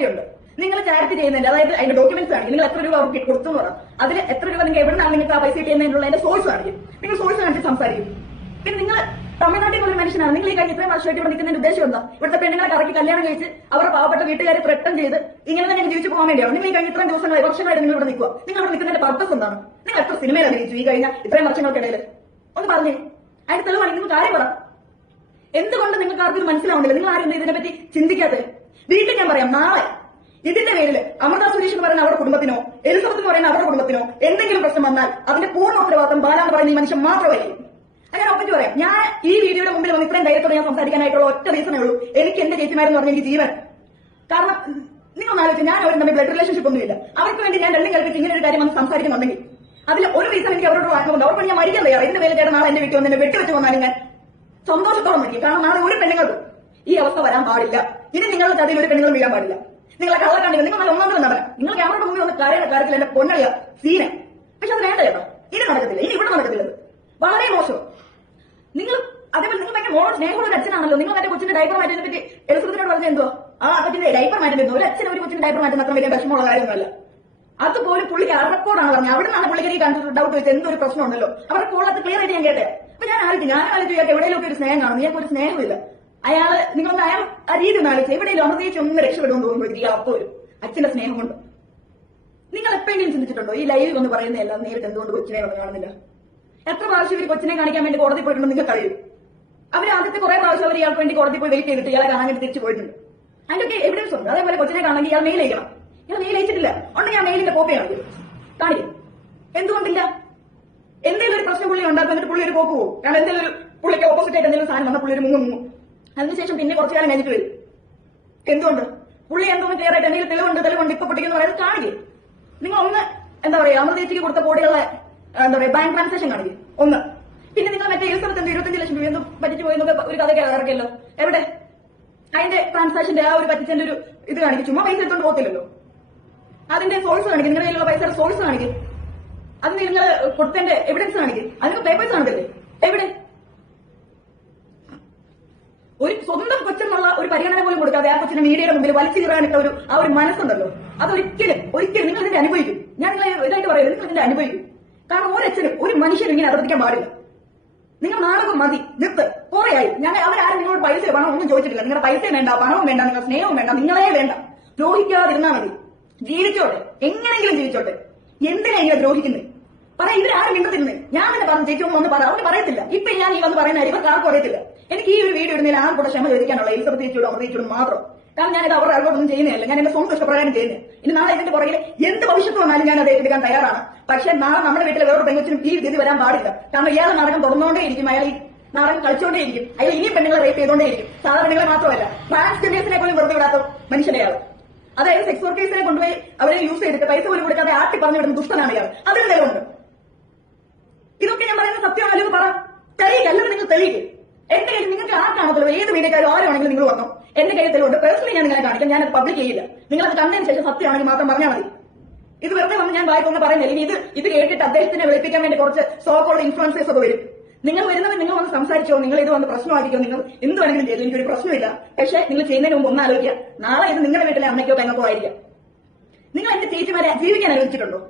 Charity ഉണ്ട്. നിങ്ങൾ charity ചെയ്യുന്നതിന്റെ അതായത് അതിന്റെ ഡോക്യുമെന്റ്സ് കാണിക്കും. നിങ്ങൾ എത്ര രൂപ അവർക്ക് കൊടുത്തു എന്ന് പറയാം. അതിൽ എത്ര രൂപ നിങ്ങൾ എവിടെയാണ് നിങ്ങൾക്ക് ആ പൈസ ചെയ്യുന്നതിനുള്ള അതിന്റെ സോഴ്സ് കാണിക്കും. നിങ്ങൾ സോഴ്സ് കാണിച്ച് സംസാരിക്കും. പിന്നെ നിങ്ങൾ തമിഴ്നാട്ടിൽ ഒരു മനുഷ്യനാണ്. നിങ്ങൾ ഈ കഴിഞ്ഞ ഇത്രയും വർഷമായിട്ട് ഇവിടെ നിൽക്കുന്നതിന്റെ ഉദ്ദേശം എന്താ? ഇവിടുത്തെ പെണ്ണുങ്ങളെ കറക്കി കല്യാണം കഴിച്ച് അവരുടെ പാവപ്പെട്ട വീട്ടുകാരെ ത്രട്ടൻ ചെയ്ത് ഇങ്ങനെ തന്നെ ജീവിച്ചു പോകാൻ വേണ്ടിയാണ് നിങ്ങൾ ഈ കഴിഞ്ഞ ഇത്രയും ദിവസങ്ങളായി വർഷങ്ങളായിട്ട് നിങ്ങൾ ഇവിടെ നിൽക്കുക. നിങ്ങൾ ഇവിടെ നിൽക്കുന്നതിന്റെ പർപ്പസ് എന്താണ്? നിങ്ങൾ എത്ര സിനിമയിൽ അഭിനയിച്ചു ഈ കഴിഞ്ഞ ഇത്രയും വർഷങ്ങൾക്കിടയിൽ? ഒന്ന് പറഞ്ഞേ, അതിന്റെ തെളിവാണ്. നിങ്ങൾ കാര്യം പറ. എന്തുകൊണ്ട് നിങ്ങൾക്ക് ആർക്കും മനസ്സിലാവുന്നില്ല? നിങ്ങൾ ആരും ഇതിനെപ്പറ്റി ചിന്തിക്കാത്തത്? വീട്ടിൽ ഞാൻ പറയാം, നാളെ ഇതിന്റെ പേരിൽ അമൃത സുരേഷ് എന്ന് പറയുന്ന അവരുടെ കുടുംബത്തിനോ എലിസബത്ത് എന്ന് പറയുന്ന അവരുടെ കുടുംബത്തിനോ എന്തെങ്കിലും പ്രശ്നം വന്നാൽ അതിന്റെ പൂർണ്ണ ഉത്തരവാദിത്തം ബാലാന്ന് പറയുന്ന ഈ മനുഷ്യൻ മാത്രമായിരിക്കും. അങ്ങനെ ഒപ്പിച്ച് പറയാം. ഞാൻ ഈ വീഡിയോയുടെ മുമ്പിൽ വന്ന് ഇത്രയും ധൈര്യത്തോടെ ഞാൻ സംസാരിക്കാനായിട്ടുള്ള ഒറ്റ റീസണേ ഉള്ളൂ. എനിക്ക് എന്റെ ചേച്ചിമാരെന്ന് പറഞ്ഞ എനിക്ക് ജീവൻ. കാരണം നിങ്ങൾ ആലോചിച്ച് ഞാൻ അവർ തമ്മിൽ ബ്ലഡ് റിലേഷൻഷിപ്പ് ഒന്നുമില്ല. അവർക്ക് വേണ്ടി ഞാൻ രണ്ടും കൽപ്പിച്ച് ഇങ്ങനെ ഒരു കാര്യം വന്ന് സംസാരിക്കുന്നുണ്ടെങ്കിൽ അതിൽ ഒരു റീസൺ എനിക്ക് അവരോട് വാങ്ങുന്നുണ്ട്. അവർക്ക് ഞാൻ മരിക്കാൻ തയ്യാറ്. എന്റെ പേര് ചേട്ടൻ നാളെ എന്റെ വീട്ടിൽ വന്ന് എന്നെ വെട്ടിവെച്ച് വന്നാലും ഞാൻ സന്തോഷത്തോടെ മരിക്കും. കാരണം നാളെ ഒരു പെണ്ണുങ്ങൾക്കും ഈ അവസ്ഥ വരാൻ പാടില്ല. ഇനി നിങ്ങളുടെ ചതിയിൽ ഒരു പെണ്ണുങ്ങളും വീഴാൻ പാടില്ല. നിങ്ങളെ കള്ളക്കണ്ടില്ല. നിങ്ങൾ നല്ല ഒന്നാമത് നടക്കാം. നിങ്ങൾ ക്യാമറയുടെ മുമ്പിൽ ഒന്ന് കാര്യത്തിൽ എന്റെ പൊന്നളിയ സീന. പക്ഷെ അത് വേണ്ട ചേട്ടാ. ഇനി നടക്കത്തില്ല. ഇനി ഇവിടെ നടക്കത്തില്ല. വളരെ മോശം. നിങ്ങൾ അതേപോലെ നിങ്ങൾ ഭയങ്കര മോളോട് സ്നേഹമുള്ള ഒരു അച്ഛനാണല്ലോ. നിങ്ങൾ എന്റെ കൊച്ചിന്റെ ഡൈപ്പർ മാറ്റുന്നതിനെ പറ്റി എലിസബത്തിനോട് പറഞ്ഞ എന്തോ ആ കൊച്ചിന്റെ ഡൈപ്പർ മാറ്റുന്നത് ഒരു അച്ഛൻ ഒരു കൊച്ചിന്റെ ഡൈപ്പർ മാറ്റുന്ന അത്ര വലിയ വിഷമമുള്ള കാര്യമൊന്നുമല്ല. അതുപോലും പുള്ളിക്ക് അറക്കോടാണ് പറഞ്ഞത്. അവിടെ നിന്നാണ് പുള്ളിക്ക് ഡൗട്ട് വെച്ച് എന്തൊരു പ്രശ്നമുണ്ടല്ലോ അവരുടെ കോളത്ത് ക്ലിയർ ആയിട്ട് ഞാൻ കേട്ടെ. അപ്പൊ ഞാൻ ആലോചിച്ചു എവിടെയെങ്കിലും ഒരു സ്നേഹം കാണും. നിങ്ങൾക്ക് ഒരു സ്നേഹമില്ല. അയാൾ നിങ്ങളൊന്ന് അയാൾ ആ രീതി ഒന്ന് ആലോചിച്ചു. എവിടെയെങ്കിലും അമൃതേച്ച് ഒന്ന് രക്ഷപ്പെടുമെന്ന് തോന്നുമ്പോഴത്തേക്ക് അപ്പോൾ ഒരു അച്ഛന്റെ സ്നേഹം കൊണ്ട് നിങ്ങൾ എപ്പോഴെങ്കിലും ചിന്തിച്ചിട്ടുണ്ടോ ഈ ലൈവിൽ ഒന്ന് പറയുന്നതല്ല നേരിട്ട് എന്തുകൊണ്ട് കൊച്ചിനെ വന്ന് കാണുന്നില്ല? എത്ര പ്രാവശ്യം ഇവർ കൊച്ചിനെ കാണിക്കാൻ വേണ്ടി കോടതി പോയിട്ടുണ്ടോ നിങ്ങൾക്ക് അറിയും? അവർ ആദ്യത്തെ കുറെ പ്രാവശ്യം അവർ ഇയാൾക്ക് വേണ്ടി കോടതി പോയി വെയിറ്റ് ചെയ്തിട്ട് ഇയാളെ കാണാൻ വേണ്ടി തിരിച്ചു പോയിട്ടുണ്ട്. അതിന്റെയൊക്കെ എവിഡൻസ് ഉണ്ട്. അതേപോലെ കൊച്ചിനെ കാണണമെങ്കിൽ ഇയാൾ മെയിൽ അയക്കണം. ഇയാൾ മെയിൽ അയച്ചിട്ടില്ല. ഉണ്ട് ഞാൻ മെയിലിന്റെ കോപ്പി കാണിക്കും. എന്തുകൊണ്ടില്ല? എന്തെങ്കിലും ഒരു പ്രശ്നം പുള്ളി ഉണ്ടാക്കും. എന്നിട്ട് പുള്ളി ഒരു കോപ്പ് പോകും. കാരണം എന്തെങ്കിലും ഒരു പുള്ളിക്ക് ഓപ്പോസിറ്റ് ആയിട്ട് എന്തെങ്കിലും സാധനം വന്നാൽ പുള്ളി ഒരു മുങ്ങും. അതിനുശേഷം പിന്നെ കുറച്ചു കാലം കഴിഞ്ഞിട്ട് വരും. എന്തുകൊണ്ട്? പുള്ളി എന്തോന്ന് ക്ലിയർ ആയിട്ട് എന്തെങ്കിലും തെളിവുണ്ട് ഇപ്പൊ പൊട്ടിക്കുന്ന പറയുന്നത് കാണിക്കും. നിങ്ങൾ ഒന്ന് എന്താ പറയാ അമൃതേച്ചിക്ക് കൊടുത്ത ബോഡികളെ എന്താ പറയാ ബാങ്ക് ട്രാൻസാക്ഷൻ കാണിക്കും ഒന്ന്. പിന്നെ നിങ്ങൾ മറ്റേ 25 ലക്ഷം രൂപ എന്തും പറ്റിച്ചു പോയെന്നൊക്കെ ഒരു കഥയ്ക്ക് ഇറക്കിയല്ലോ. എവിടെ അതിന്റെ ട്രാൻസാക്ഷന്റെ ആ ഒരു പറ്റിച്ചതിന്റെ ഒരു ഇത് കാണിക്കും. ചുമ്മാ പൈസ എടുത്തോണ്ട് പോകത്തില്ലല്ലോ. അതിന്റെ സോഴ്സ് കാണിക്കും. നിങ്ങളുടെ കയ്യിലുള്ള പൈസയുടെ സോഴ്സ് കാണിക്കും. അതിന് നിങ്ങൾ കൊടുത്തതിന്റെ എവിഡൻസ് കാണിക്കും. അതിന് പേപ്പേഴ്സ് കാണില്ലേ? എവിടെ? ഒരു സ്വന്തം കൊച്ചെന്നുള്ള ഒരു പരിഗണന പോലും കൊടുക്കാതെ ആ കൊച്ചിന്റെ മീഡിയയുടെ മുമ്പിൽ വലിച്ചു കീറാനിട്ട ആ ഒരു മനസ്സുണ്ടല്ലോ. അതൊരിക്കലും നിങ്ങൾ ഇതിന്റെ അനുഭവിക്കും. ഞാൻ നിങ്ങളെ ഇതായിട്ട് പറയുന്നത് നിങ്ങൾ ഇതിന്റെ അനുഭവിക്കും. കാരണം ഒരച്ഛനും ഒരു മനുഷ്യനും ഇങ്ങനെ അവർത്തിക്കാൻ പാടില്ല. നിങ്ങൾ നാളെ മതി നിർത്ത്. കുറേയായി അവരാരും നിങ്ങളോട് പൈസ പണം ഒന്നും ചോദിച്ചിട്ടില്ല. നിങ്ങളുടെ പൈസയും വേണ്ട, പണവും വേണ്ട, നിങ്ങളുടെ സ്നേഹവും വേണ്ട, നിങ്ങളെ വേണ്ട. ദ്രോഹിക്കാതിരുന്നാൽ മതി. ജീവിച്ചോട്ടെ, എങ്ങനെങ്കിലും ജീവിച്ചോട്ടെ. എന്തിനാ ഇങ്ങനെ ദ്രോഹിക്കുന്നത്? പറയാം. ഇവരാരും മിണ്ടത്തിരുന്നേ. ഞാൻ തന്നെ പറഞ്ഞു ചേച്ചി ഒന്ന് പറ. അവര് പറയത്തില്ല. ഇപ്പൊ ഞാൻ ഈ വന്ന് പറയുന്ന ഇവർക്ക് ആർക്കും അറിയത്തില്ല. എനിക്ക് ഈ ഒരു വീഡിയോ ഇടുന്നതിൽ ആർക്കും കൂടെ ക്ഷമ ചോദിക്കാനുള്ള എലിസബത്ത് ചേച്ചിയോടും അമൃതയോടും മാത്രം. കാരണം ഞാനിത് അവരുടെ അറിവൊന്നും ചെയ്യുന്നതല്ല. ഞാൻ എന്റെ സ്വന്തം ഇഷ്ടപ്രകാരം ചെയ്യുന്നത്. ഇനി നാളെ ഇതിന്റെ പുറകിൽ എന്ത് ഭവിഷ്യത്ത് വന്നാലും ഞാൻ അത് ഏറ്റെടുക്കാൻ തയ്യാറാണ്. പക്ഷെ നാളെ നമ്മുടെ വീട്ടിലെ വേറൊരു പെങ്കൊച്ചിനും ഈ ഗതി വരാൻ പാടില്ല. കാരണം ഇയാൾ നാടകം തുറന്നുകൊണ്ടേയിരിക്കും. അയാൾ ഈ നാടകം കളിച്ചുകൊണ്ടേയിരിക്കും. അയാൾ ഇനിയും പെണ്ണുങ്ങളെ റേപ്പ് ചെയ്തുകൊണ്ടേയിരിക്കും. സാധാരണ പെണ്ണുങ്ങളെ മാത്രമല്ല ട്രാൻസ്ജെൻഡേഴ്സിനെ പോലും വെറുതെ വിടാത്ത മനുഷ്യനെയാണ്. അതായത് സെക്സ് വർക്കേഴ്സിനെ കൊണ്ടുപോയി അവരെ യൂസ് ചെയ്തിട്ട് പൈസ പോലും കൊടുക്കാതെ ആട്ടി പറഞ്ഞു വിടുന്ന ദുഷ്ടനാണ് ഇയാൾ. അതിന് നിലവുണ്ട്. ഇതൊക്കെ ഞാൻ പറയുന്ന സത്യമാണല്ലോ എന്ന് പറ. തെളിയിക്കുക. അല്ലെങ്കിൽ നിങ്ങൾ തെളിയിക്കും. എന്റെ കയ്യിൽ നിങ്ങൾക്ക് ആർക്കാണല്ലോ ഏത് മീഡിയക്കാരും ആരാണെങ്കിലും നിങ്ങൾ വന്നോ. എന്റെ കയ്യിൽ തെളിവുണ്ട്. പേഴ്സണലി ഞാൻ നിങ്ങളെ കാണിക്കാം. ഞാനത് പബ്ലിക് ചെയ്യില്ല. നിങ്ങളത് കണ്ടതിന് ശേഷം സത്യമാണെങ്കിൽ മാത്രം പറഞ്ഞാൽ മതി. ഇത് വെറുതെ വന്ന് ഞാൻ വായിക്കൊന്ന് പറയുന്നില്ല. ഇനി ഇത് കേട്ടിട്ട് അദ്ദേഹത്തിനെ വിളിപ്പിക്കാൻ വേണ്ടി കുറച്ച് സോക്കോൾഡ് ഇൻഫ്ലുവൻസേഴ്സ് ഒക്കെ വരും. നിങ്ങൾ വരുന്നവർ നിങ്ങൾ വന്ന് സംസാരിച്ചോ, നിങ്ങൾ ഇത് വന്ന് പ്രശ്നമായിരിക്കോ, നിങ്ങൾ എന്ത് വേണമെങ്കിലും ചെയ്തു. എനിക്കൊരു പ്രശ്നമില്ല. പക്ഷേ നിങ്ങൾ ചെയ്യുന്നതിന് മുമ്പ് ഒന്ന് ആലോചിക്കുക. നാളെ ഇത് നിങ്ങളുടെ വീട്ടിലെ അമ്മയ്ക്കോ പെങ്ങൾക്കോ ആയിരിക്കാം. നിങ്ങൾ എന്റെ ചേച്ചിമാരെ ജീവിക്കാൻ അനുവദിച്ചിട്ടുണ്ടോ?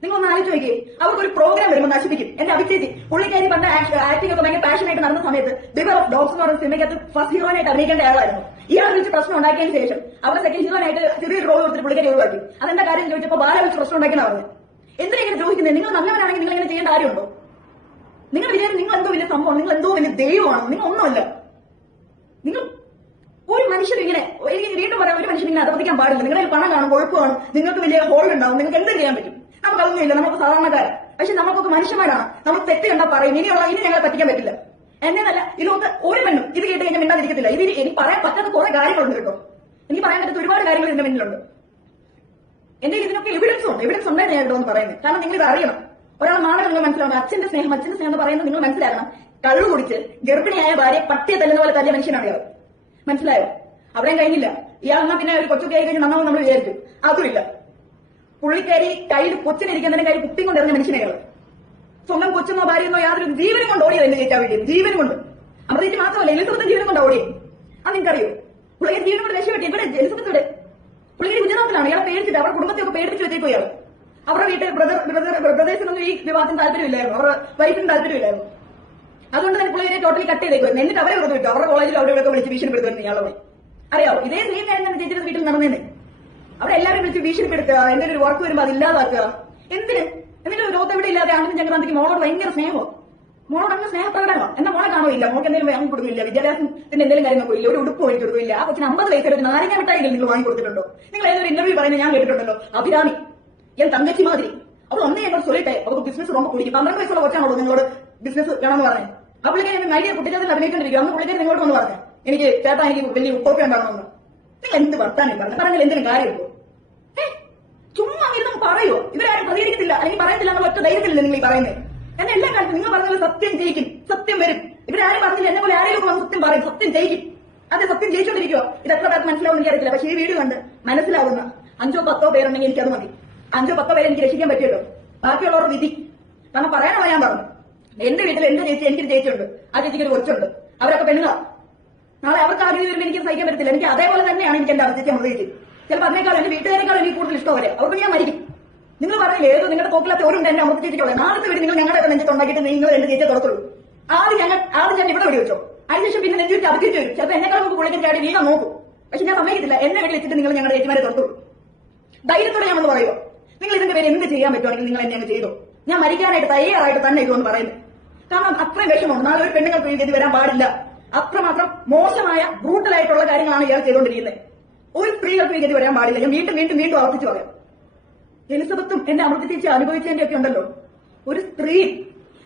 നിങ്ങളൊന്ന് ആലോചിച്ച് നോക്കിയേ. അവർക്കൊരു പ്രോഗ്രാം വരുമ്പോൾ നശിപ്പിക്കും. എന്റെ അഭിചേച്ചി പുള്ളിക്കാരി പണ്ട് ആക്ടിംഗ് ഒക്കെ ഭയങ്കര പാഷനായിട്ട് നടന്ന സമയത്ത് ബിവർ ഓഫ് ഡോഗ്സ് എന്ന് പറയുന്ന സിനിമയ്ക്കകത്ത് ഫസ്റ്റ് ഹീറോയിനായിട്ട് അഭിനയിക്കേണ്ട ആളായിരുന്നു. ഇയാൾ വിളിച്ച് പ്രശ്നം ഉണ്ടാക്കിയതിന് ശേഷം അവരുടെ സെക്കൻഡ് ഹീറോയിനായിട്ട് ചെറിയൊരു റോൾ കൊടുത്തിട്ട് പുള്ളിക്കാരി ഒഴിവാക്കി. അതെന്താ കാര്യം ചോദിച്ചപ്പോൾ ബാല വിളിച്ച് പ്രശ്നം ഉണ്ടാക്കിയെന്ന് പറഞ്ഞു. എന്തിനാ ഇങ്ങനെ ദ്രോഹിക്കുന്നത്? നിങ്ങൾ നല്ലവരാണെങ്കിൽ നിങ്ങൾ ഇങ്ങനെ ചെയ്യേണ്ട കാര്യമുണ്ടോ? നിങ്ങൾ വിചാരിക്കും നിങ്ങൾ എന്തോ വലിയ സംഭവം, നിങ്ങൾ എന്തോ വലിയ ദൈവമാണ്. നിങ്ങൾ ഒന്നുമല്ല. നിങ്ങൾ ഒരു മനുഷ്യൻ ഇങ്ങനെ എനിക്ക് വീണ്ടും പറയാം, ഒരു മനുഷ്യൻ ഇങ്ങനെ അധപതിക്കാൻ പാടില്ല. നിങ്ങളുടെ പണം കാണും, കൊഴുപ്പ് കാണും, നിങ്ങൾക്ക് വലിയ ഹോൾഡ് ഉണ്ടാവും, നിങ്ങൾക്ക് എന്ത് ചെയ്യാൻ പറ്റും? നമുക്കതൊന്നുമില്ല. നമുക്ക് സാധാരണക്കാരൻ. പക്ഷെ നമുക്കൊക്കെ മനുഷ്യന്മാരാണ്. നമ്മൾ തെറ്റ് കണ്ടാൽ പറയും. ഇനി ഞങ്ങളെ പറ്റിക്കാൻ പറ്റില്ല. എന്നതല്ല ഇതിലൊക്കെ ഒരു പെണ്ണും ഇത് കേട്ട് കഴിഞ്ഞാൽ മിണ്ടാതിരിക്കത്തില്ല. എനിക്ക് പറയാൻ പറ്റാത്ത കുറെ കാര്യങ്ങളുണ്ട് കേട്ടോ. എനിക്ക് പറയാൻ പറ്റാത്ത ഒരുപാട് കാര്യങ്ങൾ ഇതിന്റെ മുന്നിലുണ്ട്. എന്റെ ഇതിനൊക്കെ എവിഡൻസ് ഉണ്ട്. എവിഡൻസ് ഉണ്ടായി ഞാൻ കേട്ടോ എന്ന് പറയുന്നത്. കാരണം നിങ്ങൾ ഇത് അറിയണം. ഒരാൾ നാളെ നിങ്ങൾ മനസ്സിലാവണം. അച്ഛന്റെ സ്നേഹം എന്ന് പറയുന്നത് നിങ്ങൾ മനസ്സിലാക്കണം. കള്ളു കുടിച്ച് ഗർഭിണിയായ ഭാര്യ പട്ടിയെ തല്ലുന്ന പോലെ തല്ലിയ മനുഷ്യനാണ് ഇയാൾ. മനസ്സിലായോ? അവിടെയും കഴിഞ്ഞില്ല. ഇയാൾ എന്നാ പിന്നെ ഒരു കൊച്ചൊക്കെ ആയി കഴിഞ്ഞ് നന്നാവും നമ്മൾ വിചാരിച്ചു. അതുമില്ല. പുള്ളിക്കാരി കയ്യിൽ കൊച്ചിനിരിക്കുന്നതിന്റെ കയ്യിൽ കുട്ടിയും കൊണ്ടിറങ്ങിയ മനുഷ്യനെയാണ്. സ്വന്തം കൊച്ചെന്നോ ഭാര്യയെന്നോ യാതൊരു ജീവനും കൊണ്ട് ഓടിയത് എന്റെ ചേച്ചാ വീട്ടിൽ. ജീവനും കൊണ്ട്. അമൃതയ്ക്ക് മാത്രമല്ല എലിസബത്ത് ജീവനും കൊണ്ട് ഓടിയത്. അത് നിങ്ങൾക്കറിയോ? പുള്ളിക്കാരി ജീവനും കൊണ്ട് രക്ഷപ്പെട്ടി. ഇവിടെ എലിസബത്ത് ഇവിടെ പുള്ളിക്കാരി ടെൻഷനാണ്. ഇയാളെ പേടിച്ചിട്ട് അവരുടെ കുടുംബത്തെയൊക്കെ പേടിപ്പിച്ച് വെച്ചേക്കും ഇയാൾ. അവരുടെ വീട്ടിൽ ബ്രദേഴ്സിനൊന്നും ഈ വിവാഹത്തിന് താല്പര്യമില്ലായിരുന്നു, അവരുടെ വൈഫിന് താല്പര്യമില്ലായിരുന്നു. അതുകൊണ്ട് തന്നെ പുള്ളിയെ ടോട്ടലി കട്ട് ചെയ്തേക്കും. എന്നിട്ട് അവരെ വെറുതെ വിട്ടു. അവരുടെ കോളേജിൽ അവിടെ വിളിച്ച് ഭീഷണിപ്പെടുത്തുന്നു ഇയാളെ. അറിയാവോ, ഇതേ സെയിം കാര്യം തന്നെ ചേച്ചിയുടെ വീട്ടിൽ നടന്നേനെ. അവിടെ എല്ലാവരും വിളിച്ച് ഭീഷണിപ്പെടുത്തുക, എന്തെങ്കിലും ഒരു വർക്ക് വരുമ്പോൾ അത് ഇല്ലാതാക്കുക. എന്തിന്? എന്നിട്ട് ലോകത്ത് എവിടെ ഇല്ലാതെ ആണെന്ന് ചക്രാന്തിക്ക് മോളോട് ഭയങ്കര സ്നേഹമോ, മോളോട് അങ്ങ് സ്നേഹപ്രകടനോ. എന്നാ മോളെ കാണുമില്ല, മോൾക്ക് എന്തെങ്കിലും വാങ്ങി കൊടുക്കില്ല, വിദ്യാഭ്യാസത്തിന്റെ എന്തെങ്കിലും കാര്യങ്ങൾ പോയില്ല, ഒരു ഉടുപ്പ് വാങ്ങി കൊടുക്കില്ല. ആ കൊച്ചിന് 50 വയസ്സ് ഒരു നാരങ്ങ മിഠായികൾ നിങ്ങൾ വാങ്ങി കൊടുത്തിട്ടുണ്ടോ? നിങ്ങൾ ഏതൊരു ഇന്റർവ്യൂ പറയുന്നത് ഞാൻ കേട്ടിട്ടുണ്ടല്ലോ, അഭിരാമി എൻ തങ്കച്ചി മാതിരി അവൾ ഒന്നേ എന്നോട് ചൊല്ലിട്ടെ അവർക്ക് ബിസിനസ് ரொம்ப കുടിക്കും. 12 വയസ്സുള്ള കൊച്ചാണോ നിങ്ങളോട് ബിസിനസ് വേണമെന്ന് പറഞ്ഞത്? ആ പുള്ളിക്കാരി വലിയ കുട്ടിച്ചാത്തിൽ അഭിനയിക്കൊണ്ടിരിക്കും. അന്ന് പുള്ളിക്കാരി നിങ്ങളോട് ഒന്ന് പറഞ്ഞു, എനിക്ക് ചേട്ടാ എനിക്ക് വലിയ ഉപ്പോപ്പി ഉണ്ടാകണമെന്ന്. നിങ്ങൾ എന്ത് വർത്താനം പറഞ്ഞാൽ എന്തിനും കാര്യമുള്ളൂ? ചുമ്മാ ഇരുന്ന് പറയോ? ഇവരാരും പ്രതികരിക്കത്തില്ല, അല്ലെങ്കിൽ പറയത്തില്ല എന്നുള്ള ഒറ്റ ധൈര്യത്തില്ല നിങ്ങൾ ഈ പറയുന്നത്. എന്നെ എല്ലാ കാലത്തും നിങ്ങൾ പറഞ്ഞാൽ സത്യം ജയിക്കും, സത്യം വരും. ഇവരാരും പറഞ്ഞില്ല, എന്നെ പോലെ ആരെങ്കിലും വന്ന് സത്യം പറയും, സത്യം ജയിക്കും. അതെ, സത്യം ജയിച്ചോണ്ടിരിക്കുവോ? ഇത് എത്ര പേർക്ക് മനസ്സിലാവും എനിക്കറിയത്തില്ല. പക്ഷേ ഈ വീഡിയോ കണ്ട് മനസ്സിലാവുന്ന 5 or 10 പേരുണ്ടെങ്കിൽ എനിക്കത് മതി. 5 or 10 പേരെ എനിക്ക് രക്ഷിക്കാൻ പറ്റുമല്ലോ. ബാക്കിയുള്ളവരുടെ വിധി. കാരണം പറയാനോ ഞാൻ പറഞ്ഞു, എന്റെ വീട്ടിൽ എന്റെ ചേച്ചി, എനിക്കൊരു ചേച്ചിയുണ്ട്, ആ ചേച്ചിക്ക് ഒരു കൊച്ചുണ്ട്, അവരൊക്കെ പെണ്ണുങ്ങളാ. നാളെ അവർക്ക് ആഗ്രഹം വരുമ്പോൾ എനിക്ക് സഹിക്കാൻ പറ്റത്തില്ല. എനിക്ക് അതേപോലെ തന്നെയാണ് എനിക്ക് എന്റെ അവസ്ഥയ്ക്ക് അമൃതേച്ചി. ചിലപ്പോൾ അതിനേക്കാൾ എന്റെ വീട്ടുകാരെക്കാൾ എനിക്ക് കൂടുതൽ ഇഷ്ടം വരെ. അവർക്ക് ഞാൻ മരിക്കും. നിങ്ങൾ പറഞ്ഞില്ലേ ഏതോ നിങ്ങളുടെ തോക്കിലത്തെ ഒരു എന്റെ അമൃത ചേച്ചിക്കുള്ളത്. നാളത്തെ വീട് നിങ്ങൾ ഞങ്ങളുടെ നെഞ്ചത്തുണ്ടാക്കിയിട്ട് നിങ്ങൾ എന്റെ ചേച്ചിയെ തുറത്തുള്ളൂ. ആദ്യം ഞാൻ ഇവിടെ വെടി വെച്ചോ, അതിനുശേഷം പിന്നെ നെഞ്ചിട്ട് അതിഥിച്ച് വരും. ചിലപ്പോൾ എന്നെക്കാൾ നമുക്ക് പുള്ളിക്കാൻ ചാടി വീണ നോക്കും. പക്ഷെ ഞാൻ സമ്മതിക്കത്തില്ല, എന്നെ വീട്ടിൽ വെച്ചിട്ട് നിങ്ങൾ ഞങ്ങളുടെ ചേച്ചിമാരെ തുറത്തുള്ളൂ. ധൈര്യത്തോടെ ഞാൻ ഒന്ന് പറയുമോ, നിങ്ങൾ ഇതിന്റെ പേര് എന്ത് ചെയ്യാൻ പറ്റുവാണെങ്കിൽ നിങ്ങൾ എന്നെ അങ്ങ് ചെയ്തോ. ഞാൻ മരിക്കാനായിട്ട് തയ്യാറായിട്ട് തന്നെ ഇതുമെന്ന് പറയുന്നത്. കാരണം അത്രയും വിഷമമുണ്ട്. നാളെ ഒരു പെണ്ണുങ്ങൾക്ക് ഇത് വരാൻ പാടില്ല. അത്രമാത്രം മോശമായ ബ്രൂട്ടലായിട്ടുള്ള കാര്യങ്ങളാണ് ഇയാൾ ചെയ്തുകൊണ്ടിരിക്കുന്നത്. ഒരു സ്ത്രീകൾക്ക് ഗതി വരാൻ പാടില്ല. ഞാൻ വീണ്ടും വീണ്ടും വീണ്ടും ആവർത്തിച്ചു പറയാം. എലിസബത്തും എന്റെ അമൃത ചേച്ചി അനുഭവിച്ചതിന്റെ ഒക്കെ ഉണ്ടല്ലോ, ഒരു സ്ത്രീ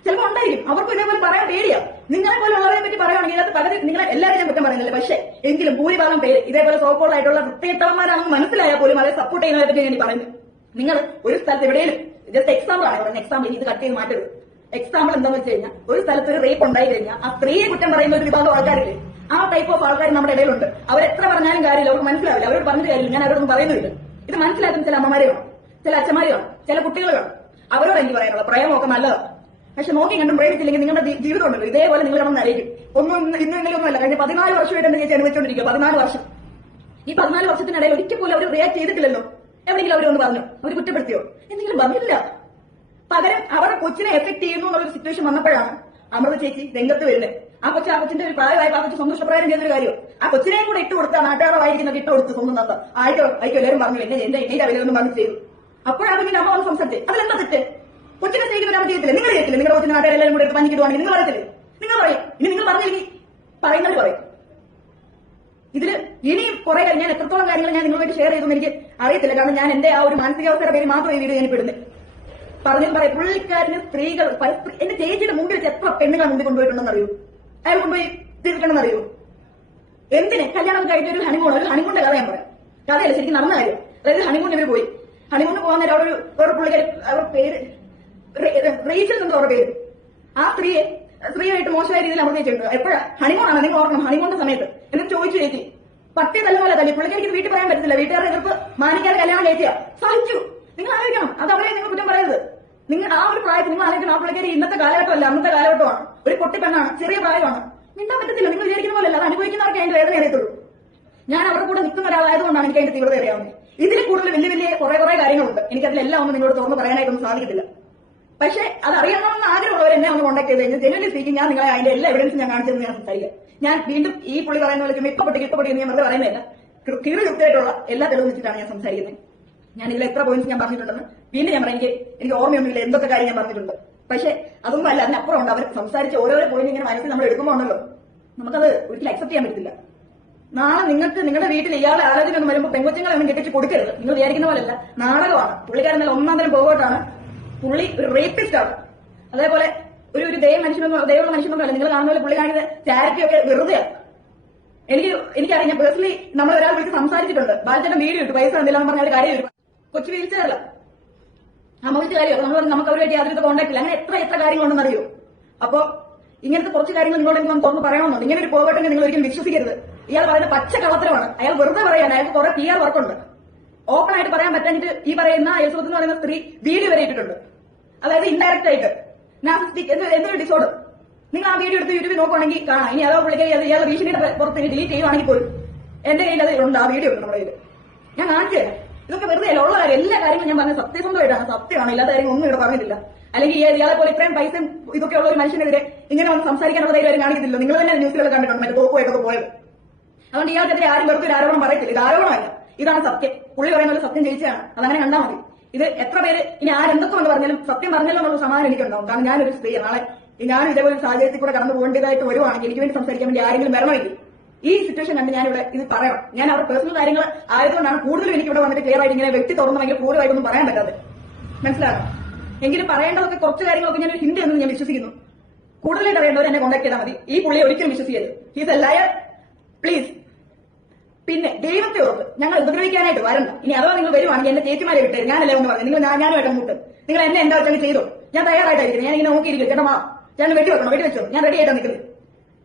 ചിലപ്പോൾ ഉണ്ടായിരിക്കും, അവർക്കും ഇതേപോലെ പറയാൻ പേടിയാ. നിങ്ങളെ പോലെ ഉള്ളവരെ പറ്റി പറയുകയാണെങ്കിൽ ഇതിനകത്ത് പകുതി നിങ്ങളെ എല്ലാവരും ഞാൻ കുറ്റം പറയുന്നില്ല. പക്ഷേ എങ്കിലും ഭൂരിഭാഗം പേര് ഇതേപോലെ സോക്കോൾ ആയിട്ടുള്ള വൃത്തികെട്ടവന്മാരാണെന്ന് മനസ്സിലായാൽ പോലും അവരെ സപ്പോർട്ട് ചെയ്യുന്നതിനെ പറ്റി ഞാൻ പറയുന്നത്. നിങ്ങൾ ഒരു സ്ഥലത്ത് എവിടെയും ജസ്റ്റ് എക്സാമ്പിൾ ആണ് ഇവിടെ, എക്സാമ്പിൾ ഇത് കട്ട് ചെയ്ത് മാറ്റരുത്. എക്സാമ്പിൾ എന്താണെന്ന് വെച്ച് കഴിഞ്ഞാൽ, ഒരു സ്ഥലത്ത് ഒരു റേപ്പ് ഉണ്ടായി കഴിഞ്ഞാൽ ആ സ്ത്രീയെ കുറ്റം പറയുന്ന ഒരു വിഭാഗം ആൾക്കാരില്ലേ, ആ ടൈപ്പ് ഓഫ് ആൾക്കാർ നമ്മുടെ ഇടയിലുണ്ട്. അവരെത്ര പറഞ്ഞാലും കാര്യമില്ല, അവർക്ക് മനസ്സിലാവില്ല. അവരോട് പറഞ്ഞിട്ട് കാര്യമില്ല, ഞാൻ അവരോടൊന്നും പറയുന്നില്ല. ഇത് മനസ്സിലാക്കുന്ന ചില അമ്മമാരെ കാണും, ചില അച്ഛന്മാരെ കാണും, ചില കുട്ടികൾ കാണും. അവരോട് എനിക്ക് പറയാനുള്ള പ്രേമമൊക്കെ നല്ലതാണ്. പക്ഷെ നോക്കി കണ്ടും പ്രേമിച്ചില്ലെങ്കിൽ നിങ്ങളുടെ ജീവിതം ഉണ്ടല്ലോ ഇതേപോലെ നിങ്ങൾ കിടന്ന് അറിയിക്കും. ഇന്നും ഇന്നലെ ഒന്നുമല്ല, കഴിഞ്ഞ 14 വർഷമായിട്ട് എന്റെ ചേച്ചി അനുഭവിച്ചുകൊണ്ടിരിക്കുക. 14 വർഷം. ഈ 14 വർഷത്തിനിടയിൽ ഒരിക്കൽ പോലും അവർ റിയാക്ട് ചെയ്തിട്ടില്ലല്ലോ. എവിടെയെങ്കിലും അവരൊന്ന് പറഞ്ഞു, അവർ കുറ്റപ്പെടുത്തിയോ? എന്തെങ്കിലും പറഞ്ഞില്ല. പകരം അവരുടെ കൊച്ചിനെ എഫക്ട് ചെയ്യുന്നു എന്നുള്ളൊരു സിറ്റുവേഷൻ വന്നപ്പോഴാണ് അമൃത ചേച്ചി രംഗത്ത് വരുന്നത്. ആ കൊച്ചിന്റെ ഒരു പ്രായമായി ആ കൊച്ചു സന്തോഷപ്രായം ചെയ്തൊരു കാര്യം. ആ കൊച്ചിനെയും കൂടെ ഇട്ട് കൊടുത്ത നാട്ടുകാരുടെ വായിരിക്കുന്നത് ഇട്ട് കൊടുത്ത് സ്വന്തം നന്ദ ആയിക്കോ എല്ലാവരും പറഞ്ഞു എന്റെ അവരൊന്നും പറഞ്ഞു ചെയ്തു. അപ്പോഴാണ് പിന്നെ അമ്മ വന്ന് സംസാരിച്ചത്. അതിലെന്താ തെറ്റ്? കൊച്ചിനെ സ്നേഹിക്കുന്ന ഒരാൾ ചെയ്യത്തില്ലേ? നിങ്ങൾ ചെയ്യത്തില്ലേ? നിങ്ങളുടെ കൊച്ചിന് നാട്ടുകാരെല്ലാവരും കൂടെ പഞ്ഞിക്കിടുവാണെങ്കിൽ നിങ്ങൾ പറയത്തില്ലേ? നിങ്ങൾ പറയും. ഇനി നിങ്ങൾ പറഞ്ഞില്ലെങ്കിൽ പറയുന്നവർ പറയും. ഇതില് ഇനിയും കുറെ കാര്യം ഞാൻ എത്രത്തോളം കാര്യങ്ങൾ ഞാൻ നിങ്ങളുമായിട്ട് ഷെയർ ചെയ്തെന്ന് എനിക്ക് അറിയത്തില്ല. കാരണം ഞാൻ എന്റെ ആ ഒരു മാനസികാവസ്ഥയുടെ പേര് മാത്രം ഈ വീഡിയോ ഞാൻ ഇടുന്നത്. പറഞ്ഞത് പറയാം, പുള്ളിക്കാരന് സ്ത്രീകൾ എന്റെ ചേച്ചിയുടെ മുമ്പിൽ വെച്ച് എത്ര പെണ്ണുകളെ മുമ്പിൽ കൊണ്ടുപോയിട്ടുണ്ടെന്ന് അറിയൂ? അയാൾ കൊണ്ടുപോയി തീർക്കണമെന്ന് അറിയൂ? എന്തിന്? കല്യാണം കഴിഞ്ഞ ഒരു ഹണിമൂണിന്റെ കഥ ഞാൻ പറയാം. കഥയല്ല, ശരിക്കും നടന്ന കാര്യം. അതായത് ഹണിമൂൺ ഇവർ പോയി. ഹണിമൂണിന് പോകാൻ നേരം അവിടെ ഒരു പുള്ളിക്കാരി, അവരുടെ പേര് റേച്ചൽ എന്തോ അവരുടെ പേര്. ആ സ്ത്രീയായിട്ട് മോശമായ രീതിയിൽ അമർത്തിയിട്ടുണ്ട്. എപ്പോഴാ? ഹണിമൂണാണ്, നിങ്ങൾ ഓർക്കണം. ഹണിമൂണിന്റെ സമയത്ത് എന്നിട്ട് ചോദിച്ചു ചേച്ചി പട്ടി തല്ലുപോലെ തല്ലി. പുള്ളിക്കാരിക്ക് വീട്ടിൽ പറയാൻ പറ്റത്തില്ല, വീട്ടുകാരുടെ എതിർപ്പ് മാനിക്കാതെ കല്യാണം കഴിക്കുക. സഹിച്ചു. നിങ്ങൾ ആലോചിക്കണം, അത് അവരെ നിങ്ങൾ കുറ്റം പറയരുത്. നിങ്ങൾ ആ ഒരു പ്രായത്തിൽ നിങ്ങൾ ആലോചിക്കണം. ആ പുള്ളിക്കാരി ഇന്നത്തെ കാലഘട്ടമല്ല, അന്നത്തെ കാലഘട്ടമാണ്. ഒരു പൊട്ടിപ്പെണ്ണാണ്, ചെറിയ പ്രായമാണ്. മിണ്ടാൻ പറ്റത്തില്ല. നിങ്ങൾ വിചാരിക്കുന്ന പോലെയല്ല, അത് അനുഭവിക്കുന്നവർക്ക് അതിന്റെ വേദന അറിയത്തുള്ളൂ. ഞാൻ അവരുടെ കൂടെ നിൽക്കുന്ന ഒരാളായതുകൊണ്ടാണ് എനിക്ക് അതിന്റെ തീവ്രത അറിയാവുന്നത്. ഇതിൽ കൂടുതൽ വലിയ കുറെ കാര്യങ്ങളുണ്ട്. എനിക്കതിലെല്ലാം ഒന്നും നിങ്ങളോട് തുറന്ന് പറയാനായിട്ടൊന്നും സാധിക്കത്തില്ല. പക്ഷേ അത് അറിയണമെന്ന് ആഗ്രഹമുള്ളവർ എന്നെ ഒന്ന് കോൺടാക്ട് ചെയ്ത് കഴിഞ്ഞാൽ ജനറലി സ്പീക്കിംഗ് ഞാൻ നിങ്ങളെ അതിന്റെ എല്ലാ എവിഡൻസും ഞാൻ കാണിച്ചതെന്ന് ഞാൻ സംസാരിക്കാം. ഞാൻ വീണ്ടും ഈ പുള്ളി പറയുന്ന പോലെ ഇഷ്ടപ്പെട്ട് എന്ന് ഞാൻ വെറുതെ പറയുന്നില്ല. കൃത്യമായിട്ടുള്ള എല്ലാ തെളിവ് വെച്ചിട്ടാണ് ഞാൻ സംസാരിക്കുന്നത്. ഞാൻ ഇതിൽ എത്ര പോയിന്റ്സ് ഞാൻ പറഞ്ഞിട്ടുണ്ടെന്ന് വീണ്ടും ഞാൻ പറയാം. എനിക്ക് ഓർമ്മയൊന്നുമില്ല എന്തൊക്കെ കാര്യം ഞാൻ പറഞ്ഞിട്ടുണ്ട്. പക്ഷെ അതൊന്നും അല്ല, അതിനപ്പുറം ഉണ്ട്. അവർ സംസാരിച്ച് ഓരോരോ പോയിന്റ് ഇങ്ങനെ മനസ്സിൽ നമ്മൾ എടുക്കുമ്പോൾ ഉണ്ടല്ലോ, നമുക്കത് ഒരിക്കലും അക്സെപ്റ്റ് ചെയ്യാൻ പറ്റില്ല. നാളെ നിങ്ങൾക്ക് നിങ്ങളുടെ വീട്ടിൽ ഇയാളെ ആലോചന ഒന്നും വരുമ്പോൾ പെങ്കൊച്ചുങ്ങളെ ഒന്നും കെട്ടിച്ച് കൊടുക്കരുത്. നിങ്ങൾ വിചാരിക്കുന്ന പോലെയല്ല, നാടകമാണ്. പുള്ളിക്കാരൻ ഒന്നാം തരം പോകോട്ടാണ്. പുള്ളി ഒരു റേപ്പിസ്റ്റ് ആണ്. അതേപോലെ ഒരു ദൈവമുള്ള മനുഷ്യനൊന്നും അല്ല. നിങ്ങൾ കാണുന്ന പോലെ പുള്ളി കാണിക്കുന്ന ചാരിറ്റി ഒക്കെ വെറുതെയാണ്. എനിക്കറിയാം. ഞാൻ പേഴ്സണലി നമ്മൾ ഒരാൾ വിളിച്ച് സംസാരിച്ചിട്ടുണ്ട്. ബാലച്ചേട്ടൻ വീഡിയോ ഇട്ടു, പൈസ എന്തെല്ലാം പറഞ്ഞ ഒരു കാര്യം വരും. കൊച്ചു വീഴ്ചയല്ല, അമ്മ വിളിച്ച കാര്യം. നമ്മൾ നമുക്ക് അവരുമായിട്ട് യാതൊരു കോൺടാക്ട് ഇല്ല. അങ്ങനെ എത്ര കാര്യങ്ങളുണ്ടെന്ന് അറിയോ? അപ്പോ ഇങ്ങനത്തെ കുറച്ച് കാര്യങ്ങൾ നിങ്ങളോട് എനിക്ക് തുറന്ന് പറയണമെന്നുണ്ട്. ഇങ്ങനെ ഒരു പോകട്ടെ നിങ്ങൾ ഒരിക്കലും വിശ്വസിക്കരുത്. ഇയാൾ പറയുന്ന പച്ച കള്ളത്തരമാണ്. അയാൾ വെറുതെ പറയാൻ, അയാൾക്ക് കുറെ PR വർക്കുണ്ട്. ഓപ്പൺ ആയിട്ട് പറയാൻ പറ്റാഞ്ഞിട്ട് ഈ പറയുന്ന എലിസബത്ത് എന്ന് പറയുന്ന സ്ത്രീ വീഡിയോ വരെ ഇട്ടിട്ടുണ്ട്. അതായത് ഇൻഡയറക്റ്റ് ആയിട്ട് നാർസിസ്റ്റിക് എന്നൊരു ഡിസോർഡർ. നിങ്ങൾ ആ വീഡിയോ എടുത്ത് യൂട്യൂബിൽ നോക്കുകയാണെങ്കിൽ കാണാം. ഇനി അതോ പുള്ളിക്കാരി ഇയാളുടെ ഭീഷണിയുടെ പുറത്ത് ഡിലീറ്റ് ചെയ്യുവാണെങ്കിൽ പോലും എന്റെ കയ്യിൽ അത് ഉണ്ട്. ആ വീഡിയോ ഉണ്ട് നമ്മുടെ കയ്യിൽ. ഞാൻ കാണിച്ചു തരാം. ഇതൊക്കെ വെറുതെ അല്ല, ഉള്ള കാര്യം എല്ലാ കാര്യങ്ങളും ഞാൻ പറഞ്ഞ സത്യസന്ധമായിട്ടാണ്, സത്യമാണ്, ഇല്ലാത്ത കാര്യം ഒന്നും ഇവിടെ പറഞ്ഞിട്ടില്ല. അല്ലെങ്കിൽ ഇയാളെ പോലെ ഇത്രയും പൈസ ഇതൊക്കെ ഉള്ള ഒരു മനുഷ്യനെതിരെ ഇങ്ങനെ വന്ന് സംസാരിക്കാനുള്ള ധൈര്യം കാണിക്കുന്നില്ല. നിങ്ങൾ തന്നെ ന്യൂസിലൊക്കെ കണ്ടിട്ടുണ്ട് മറ്റേ തോക്കുമായിട്ടൊക്കെ പോയത്. അതുകൊണ്ട് ഇയാൾക്കെതിരെ ആരും വെറുതെ ഒരു ആരോപണം പറയത്തില്ല. ഇത് ആരോപണമല്ല, ഇതാണ് സത്യം. പുള്ളി പറയുന്ന പോലെ സത്യം ജയിച്ചാണ്, അതങ്ങനെ കണ്ടാൽ മതി. ഇത് എത്ര പേര് ഇനി ആരെന്തൊക്കെ കൊണ്ട് പറഞ്ഞാലും സത്യം പറഞ്ഞല്ലോ എന്നുള്ള സമാധാനം എനിക്കുണ്ടാവും. കാരണം ഞാനൊരു സ്ത്രീ, നാളെ ഞാൻ ഇതേപോലെ സാഹചര്യത്തിൽ കൂടെ കടന്നു പോകേണ്ടതായിട്ട് വരുവാണെങ്കിൽ എനിക്ക് വേണ്ടി സംസാരിക്കാൻ വേണ്ടി ആരെങ്കിലും വരണമെങ്കിൽ ഈ സിറ്റുവേഷൻ കണ്ട് ഞാനിവിടെ ഇത് പറയണം. ഞാൻ അവരുടെ പേഴ്സണൽ കാര്യങ്ങൾ ആയതുകൊണ്ടാണ് കൂടുതലും എനിക്ക് ഇവിടെ വന്നിട്ട് ക്ലിയർ ആയിട്ട് ഇങ്ങനെ വ്യക്തി തുറന്നെങ്കിൽ കൂടുതലായിട്ടൊന്നും പറയാൻ പറ്റാതെ, മനസ്സിലാക്കണം. എങ്കിലും പറയേണ്ടതൊക്കെ കുറച്ച് കാര്യങ്ങളൊക്കെ ഞാൻ ഹിന്ദി എന്ന് ഞാൻ വിശ്വസിക്കുന്നു. കൂടുതലായിട്ട് അറിയേണ്ടവർ എന്നെ കോൺടാക്ട് ചെയ്താൽ മതി. ഈ പുള്ളിയെ ഒരിക്കലും വിശ്വസിക്കരുത്. He's A layer, please. പിന്നെ ദൈവത്തെ ഓർത്ത് ഞങ്ങൾ ഉപദ്രവിക്കാനായിട്ട് വരണ്ട. ഇനി അഥവാ നിങ്ങൾ വരുവാണെങ്കിൽ എന്റെ ചേച്ചിമാരെ വിട്ടേ, ഞാനല്ലേ ഒന്ന് പറഞ്ഞു. നിങ്ങൾ ഞാനുമായിട്ട് മുട്ട്, നിങ്ങൾ എന്നെ എന്താ വെച്ചാൽ ചെയ്തോ, ഞാൻ തയ്യാറായിട്ടായിരിക്കും. ഞാൻ ഇങ്ങനെ നോക്കിയിരിക്കും, ചേട്ടാ ഞാൻ വെടിവെച്ചോ, ഞാൻ റെഡി ആയിട്ടാണ് നിൽക്കുന്നത്.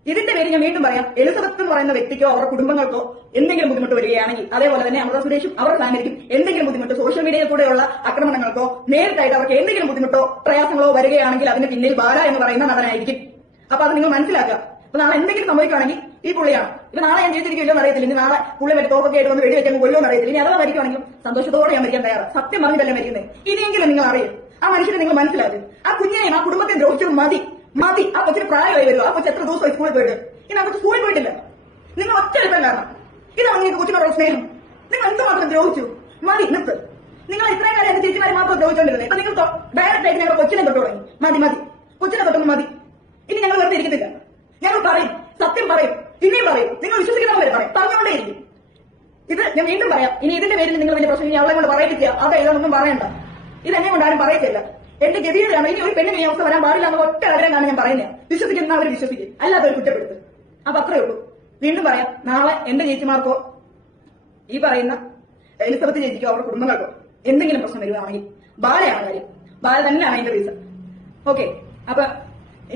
ഇതിന്റെ പേര് ഞാൻ വീണ്ടും പറയാം, എലിസബത്ത് എന്ന് പറയുന്ന വ്യക്തിക്കോ അവരുടെ കുടുംബങ്ങൾക്കോ എന്തെങ്കിലും ബുദ്ധിമുട്ട് വരികയാണെങ്കിൽ, അതേപോലെ തന്നെ അമൃത സുരേഷും അവരുടെ ഫാമിലിക്കും എന്തെങ്കിലും ബുദ്ധിമുട്ട് സോഷ്യൽ മീഡിയയിൽ കൂടെയുള്ള ആക്രമണങ്ങൾക്കോ നേരിട്ടായിട്ട് അവർക്ക് എന്തെങ്കിലും ബുദ്ധിമുട്ടോ പ്രയാസങ്ങളോ വരികയാണെങ്കിൽ അതിന് പിന്നിൽ ബാല എന്ന് പറയുന്ന നടനായിരിക്കും. അപ്പൊ അത് നിങ്ങൾ മനസ്സിലാക്കുക. അപ്പൊ നാളെ എന്തെങ്കിലും സംഭവിക്കുകയാണെങ്കിൽ ഈ പുള്ളിയാണ്. ഇപ്പൊ നാളെ ഞാൻ ജീവിച്ചിരിക്കുമല്ലോ അറിയത്തില്ല, ഇനി നാളെ പുള്ളി മറ്റേ തോക്കൊക്കെ ആയിട്ട് വന്ന് വെടിവെക്കാൻ കൊല്ലോ അറിയത്തില്ല. ഇനി അഥവാ മരിക്കുവാണെങ്കിലും സന്തോഷത്തോടെ ഞാൻ മരിക്കാൻ തയ്യാറാണ്. സത്യം പറഞ്ഞിട്ടല്ലേ മരിക്കുന്നത്. ഇനിയെങ്കിലും നിങ്ങൾ അറിയും, ആ മനുഷ്യനെ നിങ്ങൾ മനസ്സിലാക്കും. ആ കുഞ്ഞിനെയും ആ കുടുംബത്തെ ദ്രോഹിച്ചത് മതി. ആ കൊച്ചിന് പ്രായമായി വരുമോ? ആ കൊച്ചു എത്ര ദിവസമായി സ്കൂളിൽ പോയിട്ട്? ഇനി ആ കൊച്ചു സ്കൂളിൽ പോയിട്ടില്ല. നിങ്ങൾ ഒറ്റ എടുക്കാൻ കാരണം ഇതാണ് നിങ്ങൾക്ക് കൊച്ചിനോടുള്ള സ്നേഹം. നിങ്ങൾ എന്തുമാത്രം ദ്രോഹിച്ചു? മതി, നിർത്ത്. നിങ്ങൾ ഇത്രയും കാര്യം എന്റെ ചേച്ചിമാരെ മാത്രം ദ്രോഹിച്ചോണ്ടിരുന്നത്. ഇപ്പൊ നിങ്ങൾ ഡയറക്റ്റ് ആയിട്ട് ഞങ്ങളുടെ കൊച്ചിനെ തൊട്ട് തുടങ്ങി. മതി, കൊച്ചിനെ തൊട്ടൊന്നും മതി. ഇനി ഞങ്ങൾ വെറുതെ ഇരിക്കത്തില്ല. ഞങ്ങൾ പറയും, സത്യം പറയും, പിന്നെയും പറയും. നിങ്ങൾ വിശ്വസിക്കുന്നവരെ പറയും, പറഞ്ഞുകൊണ്ടേയിരിക്കും. ഇത് ഞാൻ വീണ്ടും പറയാം. ഇനി ഇതിന്റെ പേരിൽ നിങ്ങൾ വലിയ പ്രശ്നം ഇനി അവളെ കൊണ്ട് പറയിപ്പിക്കുക, അതെ ഇതൊന്നും പറയണ്ട. ഇതെന്നെ കൊണ്ട് ആരും പറയത്തില്ല. എന്റെ ഗതിയാണ്. ഇനി ഒരു പെണ്ണിന് ഈ അവസ്ഥ വരാൻ പാടില്ല എന്ന ഒറ്റ ആഗ്രഹമാണ് ഞാൻ പറയുന്നത്. വിശ്വസിക്കുന്നവർ വിശ്വസിക്കും, അല്ലാത്തവർ കുറ്റപ്പെടുത്തും. അപ്പൊ അത്രേ ഉള്ളൂ. വീണ്ടും പറയാം, നാളെ എന്റെ ചേച്ചിമാർക്കോ ഈ പറയുന്ന എലിസബത്ത് ചേച്ചിക്കോ അവരുടെ കുടുംബങ്ങൾക്കോ എന്തെങ്കിലും പ്രശ്നം വരുവാണെങ്കിൽ ബാലയാണ് കാര്യം. ബാല തന്നെയാണ് അതിന്റെ റീസൺ. ഓക്കെ, അപ്പൊ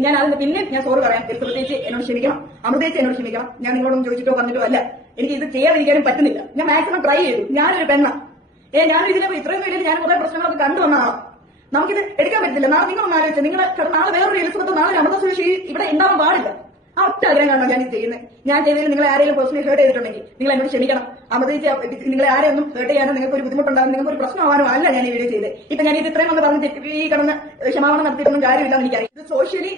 ഞാൻ അതിന് പിന്നെ ഞാൻ സോറി പറയാം. എലിസബത്ത് ചേച്ചി എന്നോട് ക്ഷമിക്കണം, അമൃത ചേച്ചി എന്നോട് ക്ഷമിക്കണം. ഞാൻ നിങ്ങളോടൊന്നും ചോദിച്ചിട്ടോ പറഞ്ഞിട്ടോ അല്ല. എനിക്ക് ഇത് ചെയ്യാതിരിക്കാനും പറ്റുന്നില്ല. ഞാൻ മാക്സിമം ട്രൈ ചെയ്തു. ഞാനൊരു പെണ്ണ. ഞാനും ഇതിനെ ഇത്രയും വേണ്ടി ഞാൻ കുറെ പ്രശ്നങ്ങളൊക്കെ കണ്ടുവന്നതാണ്. നമുക്കിത് എടുക്കാൻ പറ്റില്ല. നാളെ നിങ്ങളൊന്ന് ആലോചിച്ചു, നിങ്ങൾ നാളെ വേറൊരു എലിസബത്ത്, നാളെ അമൃത സുരേഷ് ഇവിടെ ഉണ്ടാവാൻ പാടില്ല. ആ ഒറ്റ ആഗ്രഹം കാണാൻ ഞാൻ ഇത് ചെയ്യുന്നത്. ഞാൻ ചെയ്തതിൽ നിങ്ങൾ ആരെങ്കിലും പേഴ്സണലി ഹേർട്ട് ചെയ്തിട്ടുണ്ടെങ്കിൽ നിങ്ങൾ എന്നോട് ക്ഷമിക്കണം. അമൃത ചേച്ചി നിങ്ങളെ ആരെയൊന്നും ഹേർട്ട് ചെയ്യാനോ നിങ്ങൾക്ക് ഒരു ബുദ്ധിമുട്ടുണ്ടാകും, നിങ്ങൾക്ക് ഒരു പ്രശ്നമാവാനോ അല്ല ഞാൻ ഈ വീഡിയോ ചെയ്തത്. ഇപ്പൊ ഞാൻ ഇത് ഇത്രയും വന്ന് പറഞ്ഞ് ഈ കടന്ന് ക്ഷമാപണം നടത്തിയിട്ടൊന്നും കാര്യമില്ലെന്ന് എനിക്കറിയാം. ഇത് സോഷ്യലി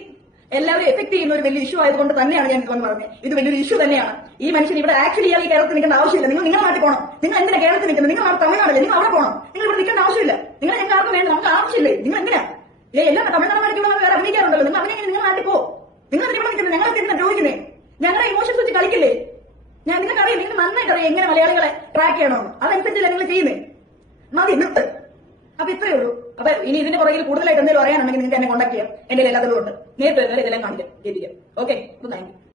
എല്ലാവരും എഫക്ട് ചെയ്യുന്ന ഒരു വലിയ ഇഷ്യൂ ആയതുകൊണ്ട് തന്നെയാണ് ഞാൻ ഇതൊന്ന് പറഞ്ഞത്. ഇത് വലിയൊരു ഇഷ്യൂ തന്നെയാണ്. ഈ മനുഷ്യൻ ഇവിടെ ആക്ച്വലി ഇയാൾ ഈ കേരളത്തിൽ നിൽക്കേണ്ട ആവശ്യമില്ല. നിങ്ങൾ നിങ്ങളുടെ നാട്ടിൽ പോകണം. നിങ്ങൾ എന്തിനാ കേരളത്തിൽ നിൽക്കുന്നത്? നിങ്ങൾ തമിഴ്നാടല്ലേ, നിങ്ങൾ അവിടെ പോകണം. നിങ്ങൾ ഇവിടെ നിൽക്കേണ്ട ആവശ്യമില്ല. നിങ്ങൾ ഞങ്ങൾക്ക് ആർക്കും വേണ്ട, നമുക്ക് ആവശ്യമില്ലേ? നിങ്ങൾ എന്തിനാ എല്ലാ തമിഴ്നാടുമാർക്കുള്ള വേറെ അഭിനയിക്കാറുണ്ടല്ലോ. നിങ്ങൾ അങ്ങനെ നിങ്ങൾ നാട്ടിൽ പോകും. നിങ്ങൾ ഇവിടെ നിൽക്കുന്നത് ഞങ്ങൾക്ക് എന്തിനാ ചോദിക്കുന്നേ? ഞങ്ങളുടെ ഇമോഷൻസ് വെച്ച് കളിക്കില്ലേ? ഞാൻ നിങ്ങൾക്ക് അറിയാം, നിങ്ങൾ നന്നായിട്ട് അറിയാം എങ്ങനെ മലയാളികളെ ട്രാക്ക് ചെയ്യണമെന്ന്. അതനുസരിച്ചല്ല നിങ്ങൾ ചെയ്യുന്നേ. മതി, നിർത്ത്. അപ്പൊ ഇത്രയേ ഉള്ളൂ. അപ്പൊ ഇനി ഇതിന്റെ പുറകിൽ കൂടുതലായിട്ട് എന്തെങ്കിലും അറിയാനുണ്ടെങ്കിൽ നിങ്ങൾക്ക് എന്നെ കോൺടാക്ട് ചെയ്യാം. എന്റെ എല്ലാത്തിലും ഉണ്ട്. നേരിട്ട് വരുന്നവരെ ഇതെല്ലാം കാണിക്കാം, കേൾപ്പിക്കാം. Okay, thank you.